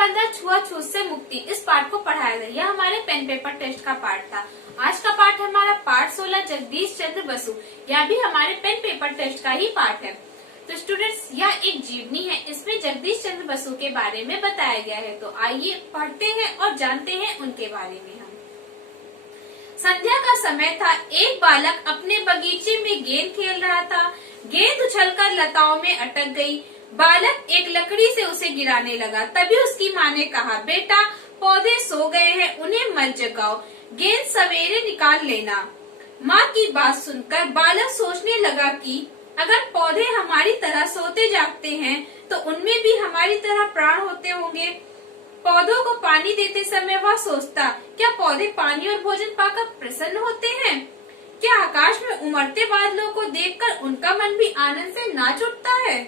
15 छुआछूत से मुक्ति इस पाठ को पढ़ाया गया। यह हमारे पेन पेपर टेस्ट का पाठ था। आज का पाठ हमारा पाठ 16 जगदीश चंद्र बसु, यह भी हमारे पेन पेपर टेस्ट का ही पाठ है। तो स्टूडेंट्स, यह एक जीवनी है, इसमें जगदीश चंद्र बसु के बारे में बताया गया है। तो आइए पढ़ते हैं और जानते हैं उनके बारे में। हम संध्या का समय था। एक बालक अपने बगीचे में गेंद खेल रहा था। गेंद उछलकर लताओं में अटक गई। बालक एक लकड़ी से उसे गिराने लगा। तभी उसकी माँ ने कहा, बेटा पौधे सो गए हैं, उन्हें मत जगाओ, गेंद सवेरे निकाल लेना। माँ की बात सुनकर बालक सोचने लगा कि अगर पौधे हमारी तरह सोते जागते हैं तो उनमें भी हमारी तरह प्राण होते होंगे। पौधों को पानी देते समय वह सोचता, क्या पौधे पानी और भोजन पाकर प्रसन्न होते हैं? क्या आकाश में उमड़ते बादलों को देखकर उनका मन भी आनंद से नाच उठता है?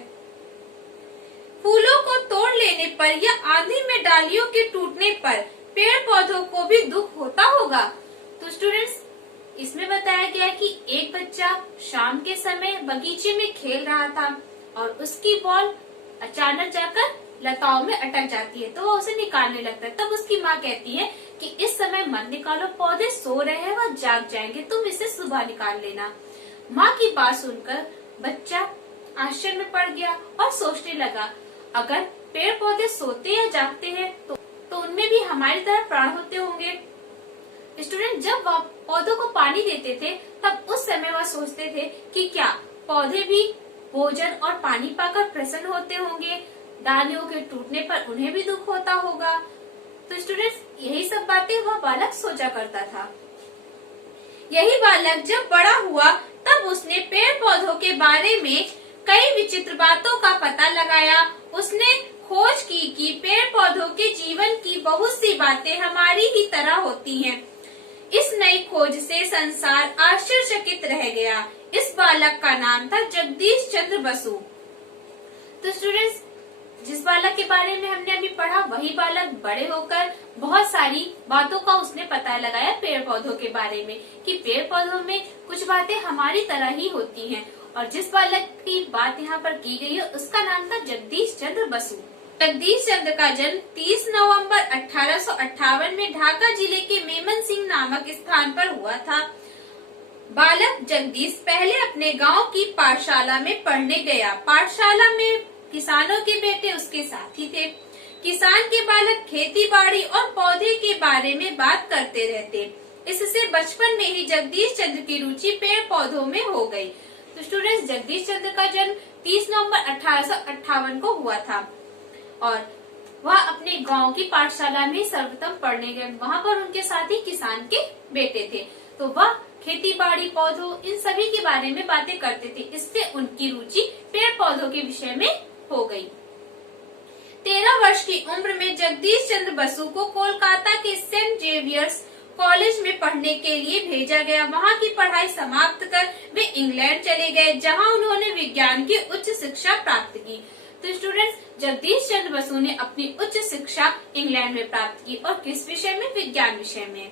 फूलों को तोड़ लेने पर या आंधी में डालियों के टूटने पर पेड़ पौधों को भी दुख होता होगा। तो स्टूडेंट्स, इसमें बताया गया कि एक बच्चा शाम के समय बगीचे में खेल रहा था और उसकी बॉल अचानक जाकर लताओं में अटक जाती है, तो वो उसे निकालने लगता है। तब उसकी माँ कहती है कि इस समय मत निकालो, पौधे सो रहे हैं, वह जाग जाएंगे, तुम इसे सुबह निकाल लेना। माँ की बात सुनकर बच्चा आश्चर्य में पड़ गया और सोचने लगा, अगर पेड़ पौधे सोते या जागते हैं तो उनमें भी हमारी तरह प्राण होते होंगे। स्टूडेंट, जब वह पौधों को पानी देते थे तब उस समय वह सोचते थे कि क्या पौधे भी भोजन और पानी पाकर प्रसन्न होते होंगे? डालियों के टूटने पर उन्हें भी दुख होता होगा। तो स्टूडेंट्स, यही सब बातें वह बालक सोचा करता था। यही बालक जब बड़ा हुआ तब उसने पेड़ पौधों के बारे में कई विचित्र बातों का पता लगाया। उसने खोज की कि पेड़ पौधों के जीवन की बहुत सी बातें हमारी ही तरह होती हैं। इस नई खोज से संसार आश्चर्यचकित रह गया। इस बालक का नाम था जगदीश चंद्र बसु। तो स्टूडेंट्स, जिस बालक के बारे में हमने अभी पढ़ा, वही बालक बड़े होकर बहुत सारी बातों का उसने पता लगाया पेड़ पौधों के बारे में, कि पेड़ पौधों में कुछ बातें हमारी तरह ही होती हैं। और जिस बालक की बात यहाँ पर की गई है उसका नाम था जगदीश चंद्र बसु। जगदीश चंद्र का जन्म 30 नवंबर 1858 में ढाका जिले के मेमन सिंह नामक स्थान पर हुआ था। बालक जगदीश पहले अपने गांव की पाठशाला में पढ़ने गया। पाठशाला में किसानों के बेटे उसके साथी थे। किसान के बालक खेती बाड़ी और पौधे के बारे में बात करते रहते। इससे बचपन में ही जगदीश चंद्र की रुचि पेड़ पौधों में हो गई। तो स्टूडेंट्स, जगदीश चंद्र का जन्म 30 नवंबर 1858 को हुआ था और वह अपने गांव की पाठशाला में सर्वप्रथम पढ़ने गए। वहाँ पर उनके साथी किसान के बेटे थे, तो वह खेती बाड़ी, पौधों, इन सभी के बारे में बातें करते थे। इससे उनकी रुचि पेड़ पौधों के विषय में हो गई। 13 वर्ष की उम्र में जगदीश चंद्र बसु को कोलकाता के सेंट जेवियर्स कॉलेज में पढ़ने के लिए भेजा गया। वहाँ की पढ़ाई समाप्त कर वे इंग्लैंड चले गए, जहाँ उन्होंने विज्ञान की उच्च शिक्षा प्राप्त की। तो स्टूडेंट्स, जगदीश चंद्र बसु ने अपनी उच्च शिक्षा इंग्लैंड में प्राप्त की और किस विषय में? विज्ञान विषय में।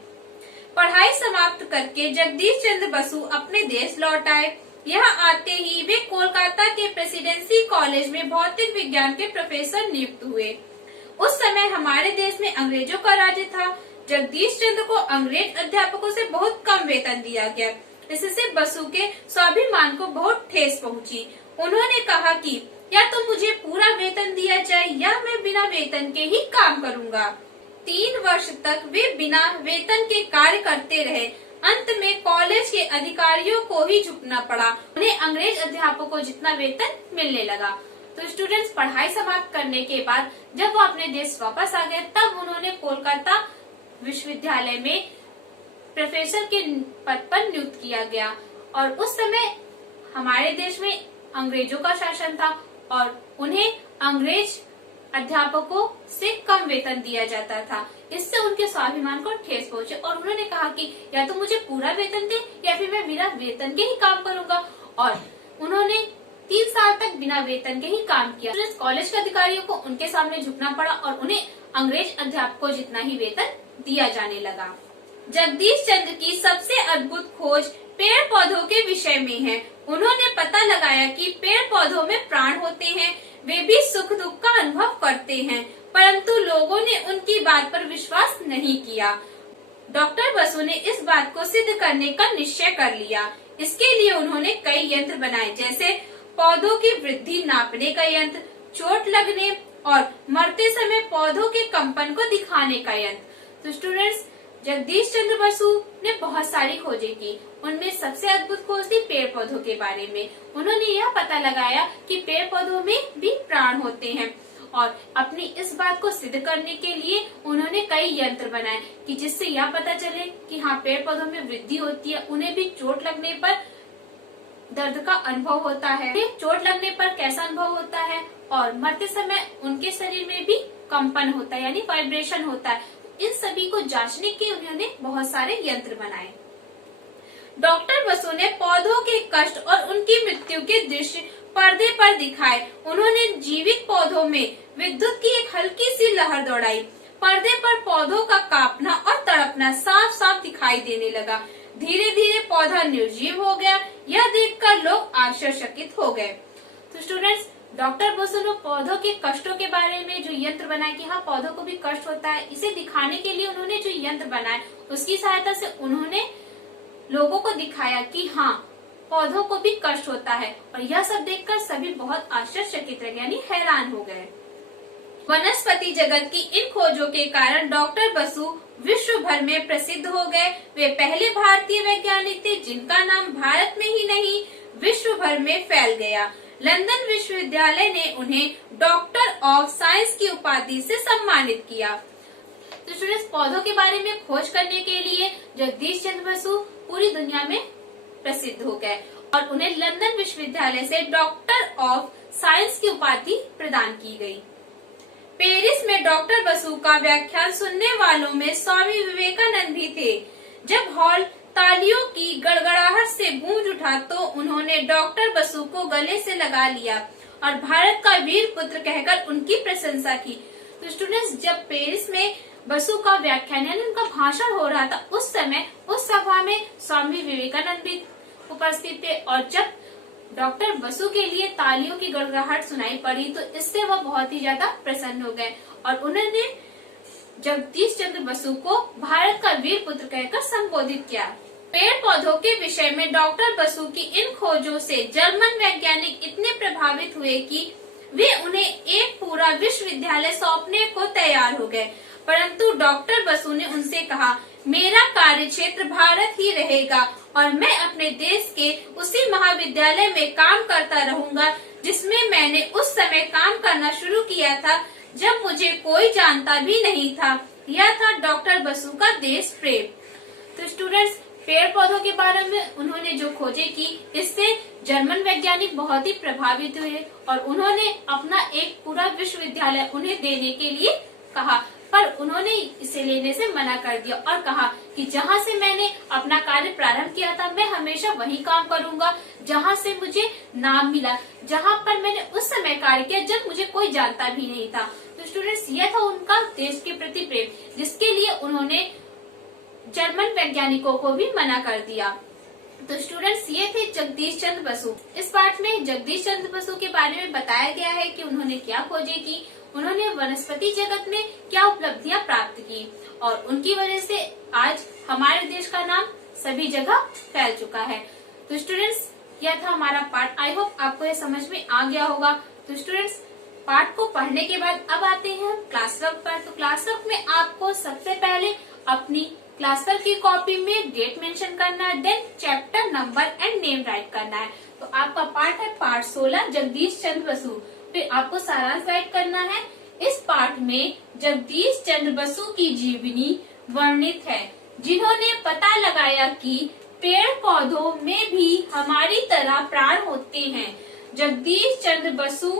पढ़ाई समाप्त करके जगदीश चंद्र बसु अपने देश लौट आए। यहाँ आते ही वे कोलकाता के प्रेसिडेंसी कॉलेज में भौतिक विज्ञान के प्रोफेसर नियुक्त हुए। उस समय हमारे देश में अंग्रेजों का राज्य था। जगदीश चंद्र को अंग्रेज अध्यापकों से बहुत कम वेतन दिया गया। इससे बसु के स्वाभिमान को बहुत ठेस पहुंची। उन्होंने कहा कि या तो मुझे पूरा वेतन दिया जाए या मैं बिना वेतन के ही काम करूंगा। 3 वर्ष तक वे बिना वेतन के कार्य करते रहे। अंत में कॉलेज के अधिकारियों को ही झुकना पड़ा। उन्हें अंग्रेज अध्यापकों जितना वेतन मिलने लगा। तो स्टूडेंट्स, पढ़ाई समाप्त करने के बाद जब वो अपने देश वापस आ गए तब उन्होंने कोलकाता विश्वविद्यालय में प्रोफेसर के पद पर नियुक्त किया गया। और उस समय हमारे देश में अंग्रेजों का शासन था और उन्हें अंग्रेज अध्यापकों से कम वेतन दिया जाता था। इससे उनके स्वाभिमान को ठेस पहुंचे और उन्होंने कहा कि या तो मुझे पूरा वेतन दे या फिर मैं बिना वेतन के ही काम करूंगा। और उन्होंने 3 साल तक बिना वेतन के ही काम किया। कॉलेज के अधिकारियों को उनके सामने झुकना पड़ा और उन्हें अंग्रेज अध्यापकों जितना ही वेतन दिया जाने लगा। जगदीश चंद्र की सबसे अद्भुत खोज पेड़ पौधों के विषय में है। उन्होंने पता लगाया कि पेड़ पौधों में प्राण होते हैं, वे भी सुख दुख का अनुभव करते हैं, परंतु लोगों ने उनकी बात पर विश्वास नहीं किया। डॉक्टर बसु ने इस बात को सिद्ध करने का निश्चय कर लिया। इसके लिए उन्होंने कई यंत्र बनाए, जैसे पौधों की वृद्धि नापने का यंत्र, चोट लगने और मरते समय पौधों के कंपन को दिखाने का यंत्र। तो स्टूडेंट्स, जगदीश चंद्र बसु ने बहुत सारी खोजें की। उनमें सबसे अद्भुत खोज थी पेड़ पौधों के बारे में। उन्होंने यह पता लगाया कि पेड़ पौधों में भी प्राण होते हैं और अपनी इस बात को सिद्ध करने के लिए उन्होंने कई यंत्र बनाए कि जिससे यह पता चले कि हाँ, पेड़ पौधों में वृद्धि होती है, उन्हें भी चोट लगने पर दर्द का अनुभव होता है, चोट लगने पर कैसा अनुभव होता है और मरते समय उनके शरीर में भी कंपन होता है यानी वाइब्रेशन होता है। इन सभी को जांचने के उन्होंने बहुत सारे यंत्र बनाए। डॉक्टर बसु ने पौधों के कष्ट और उनकी मृत्यु के दृश्य पर्दे पर दिखाए। उन्होंने जीवित पौधों में विद्युत की एक हल्की सी लहर दौड़ाई। पर्दे पर पौधों का कांपना और तड़पना साफ साफ दिखाई देने लगा। धीरे धीरे पौधा निर्जीव हो गया। यह देखकर लोग आश्चर्यचकित हो गए। तो स्टूडेंट्स, डॉक्टर बसु ने पौधों के कष्टों के बारे में जो यंत्र बनाए कि हाँ, पौधों को भी कष्ट होता है, इसे दिखाने के लिए उन्होंने जो यंत्र बनाए उसकी सहायता से उन्होंने लोगों को दिखाया कि हाँ, पौधों को भी कष्ट होता है। और यह सब देखकर सभी बहुत आश्चर्यचकित रह गए यानी हैरान हो गए। वनस्पति जगत की इन खोजों के कारण डॉक्टर बसु विश्व भर में प्रसिद्ध हो गए। वे पहले भारतीय वैज्ञानिक थे जिनका नाम भारत में ही नहीं विश्व भर में फैल गया। लंदन विश्वविद्यालय ने उन्हें डॉक्टर ऑफ साइंस की उपाधि से सम्मानित किया। तो स्टूडेंट्स, पौधों के बारे में खोज करने के लिए जगदीश चंद्र बसु पूरी दुनिया में प्रसिद्ध हो गए और उन्हें लंदन विश्वविद्यालय से डॉक्टर ऑफ साइंस की उपाधि प्रदान की गई। पेरिस में डॉक्टर बसु का व्याख्यान सुनने वालों में स्वामी विवेकानंद भी थे। जब हॉल तालियों की गड़गड़ाहट से गूंज उठा तो उन्होंने डॉक्टर बसु को गले से लगा लिया और भारत का वीर पुत्र कहकर उनकी प्रशंसा की। तो स्टूडेंट्स, जब पेरिस में बसु का व्याख्यान यानी उनका भाषण हो रहा था, उस समय उस सभा में स्वामी विवेकानंद भी उपस्थित थे और जब डॉक्टर बसु के लिए तालियों की गड़गड़ाहट सुनाई पड़ी तो इससे वह बहुत ही ज्यादा प्रसन्न हो गए और उन्होंने जगदीश चंद्र बसु को भारत का वीर पुत्र कहकर संबोधित किया। पेड़ पौधों के विषय में डॉक्टर बसु की इन खोजों से जर्मन वैज्ञानिक इतने प्रभावित हुए कि वे उन्हें एक पूरा विश्वविद्यालय सौंपने को तैयार हो गए। परंतु डॉक्टर बसु ने उनसे कहा, मेरा कार्य क्षेत्र भारत ही रहेगा और मैं अपने देश के उसी महाविद्यालय में काम करता रहूंगा जिसमें मैंने उस समय काम करना शुरू किया था जब मुझे कोई जानता भी नहीं था। यह था डॉक्टर बसु का देश प्रेम। तो स्टूडेंट्स, पेड़ पौधों के बारे में उन्होंने जो खोजें की, इससे जर्मन वैज्ञानिक बहुत ही प्रभावित हुए और उन्होंने अपना एक पूरा विश्वविद्यालय उन्हें देने के लिए कहा, पर उन्होंने इसे लेने से मना कर दिया और कहा कि जहाँ से मैंने अपना कार्य प्रारंभ किया था मैं हमेशा वही काम करूंगा जहाँ से मुझे नाम मिला, जहाँ पर मैंने उस समय कार्य किया जब मुझे कोई जानता भी नहीं था। तो स्टूडेंट्स, यह था उनका देश के प्रति प्रेम, जिसके लिए उन्होंने जर्मन वैज्ञानिकों को भी मना कर दिया। तो स्टूडेंट्स, ये थे जगदीश चंद्र बसु। इस पाठ में जगदीश चंद्र बसु के बारे में बताया गया है कि उन्होंने क्या खोजें की, उन्होंने वनस्पति जगत में क्या उपलब्धियां प्राप्त की और उनकी वजह से आज हमारे देश का नाम सभी जगह फैल चुका है। तो स्टूडेंट्स, यह था हमारा पाठ। आई होप आपको यह समझ में आ गया होगा। तो स्टूडेंट्स, पाठ को पढ़ने के बाद अब आते हैं हम क्लास वर्क पर। तो क्लास वर्क में आपको सबसे पहले अपनी क्लास वर्क की कॉपी में डेट मेंशन करना है, then chapter number and name write करना है। तो आपका पाठ है पाठ 16 जगदीश चंद्र बसु। फिर आपको सारांश राइट करना है। इस पाठ में जगदीश चंद्र बसु की जीवनी वर्णित है, जिन्होंने पता लगाया कि पेड़ पौधों में भी हमारी तरह प्राण होते हैं। जगदीश चंद्र बसु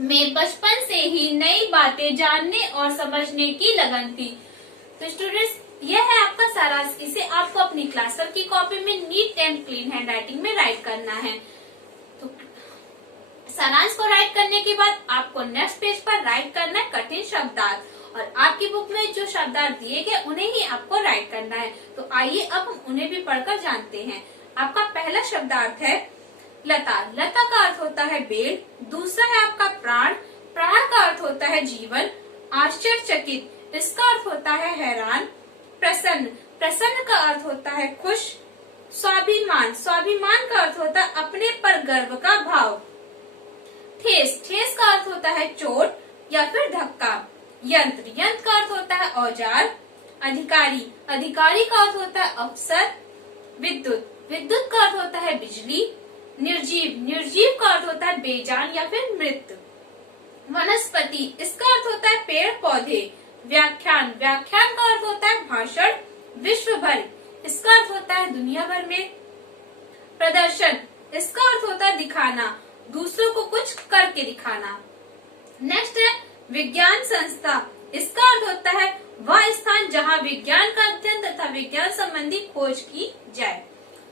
में बचपन से ही नई बातें जानने और समझने की लगन थी। तो स्टूडेंट्स, यह है आपका सारांश। इसे आपको अपनी क्लास वर्क की कॉपी में neat and clean hand writing में राइट करना है। तो सारांश को राइट करने के बाद आपको नेक्स्ट पेज पर राइट करना है कठिन शब्दार्थ और आपकी बुक में जो शब्दार्थ दिए गए उन्हें ही आपको राइट करना है। तो आइए अब हम उन्हें भी पढ़कर जानते हैं। आपका पहला शब्दार्थ है लता। लता का अर्थ होता है बेल। दूसरा है आपका प्राण। प्राण का अर्थ होता है जीवन। आश्चर्यचकित, इसका अर्थ होता है हैरान। प्रसन्न, प्रसन्न का अर्थ होता है खुश। स्वाभिमान, स्वाभिमान का अर्थ होता है अपने पर गर्व का भाव। ठेस, ठेस का अर्थ होता है चोट या फिर धक्का। यंत्र, यंत्र का अर्थ होता है औजार। अधिकारी, अधिकारी का अर्थ होता है अफसर। विद्युत, विद्युत का अर्थ होता है बिजली। निर्जीव, निर्जीव का अर्थ होता है बेजान या फिर मृत। वनस्पति, इसका अर्थ होता है पेड़ पौधे। व्याख्यान, व्याख्यान का अर्थ होता है भाषण। विश्व भर, इसका अर्थ होता है दुनिया भर में। प्रदर्शन, इसका अर्थ होता है दिखाना, दूसरों को कुछ करके दिखाना। नेक्स्ट है विज्ञान संस्था, इसका अर्थ होता है वह स्थान जहां विज्ञान का अध्ययन तथा विज्ञान संबंधी खोज की जाए।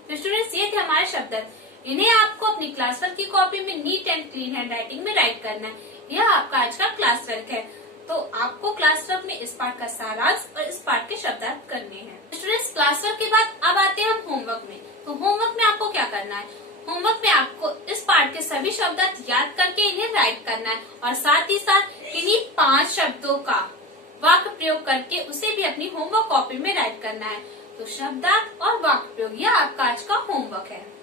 तो स्टूडेंट्स, ये थे हमारे शब्द। इन्हें आपको अपनी क्लास वर्क की कॉपी में neat and clean hand writing में राइट करना है। यह आपका आज का क्लास वर्क है। तो आपको क्लास वर्क में इस पार्ट का सारांश और इस पार्ट के शब्दार्थ करने हैं। स्टूडेंट्स, क्लास वर्क के बाद अब आते हैं हम होमवर्क में। तो होमवर्क में आपको क्या करना है? होमवर्क में आपको इस पार्ट के सभी शब्दार्थ याद करके इन्हें राइट करना है और साथ ही साथ इन्हीं 5 शब्दों का वाक्य प्रयोग करके उसे भी अपनी होमवर्क कॉपी में राइट करना है। तो शब्दार्थ और वाक्य प्रयोग यह आपका आज का होमवर्क है।